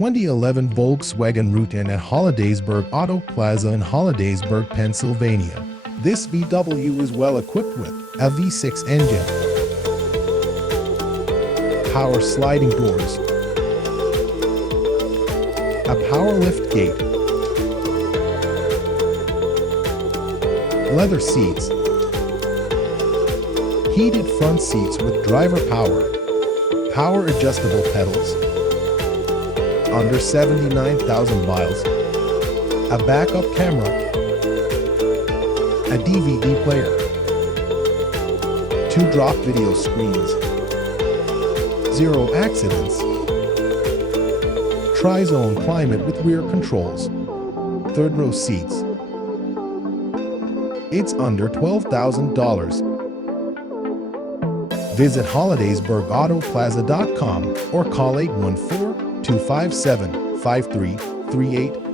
2011 Volkswagen Routan at Hollidaysburg Auto Plaza in Hollidaysburg, Pennsylvania. This VW is well equipped with a V6 engine, power sliding doors, a power liftgate, leather seats, heated front seats with driver power adjustable pedals, under 79,000 miles, a backup camera, a DVD player, 2 drop video screens, 0 accidents, tri-zone climate with rear controls, 3rd row seats. It's under $12,000. Visit HollidaysburgAutoplaza.com or call 814-257-5338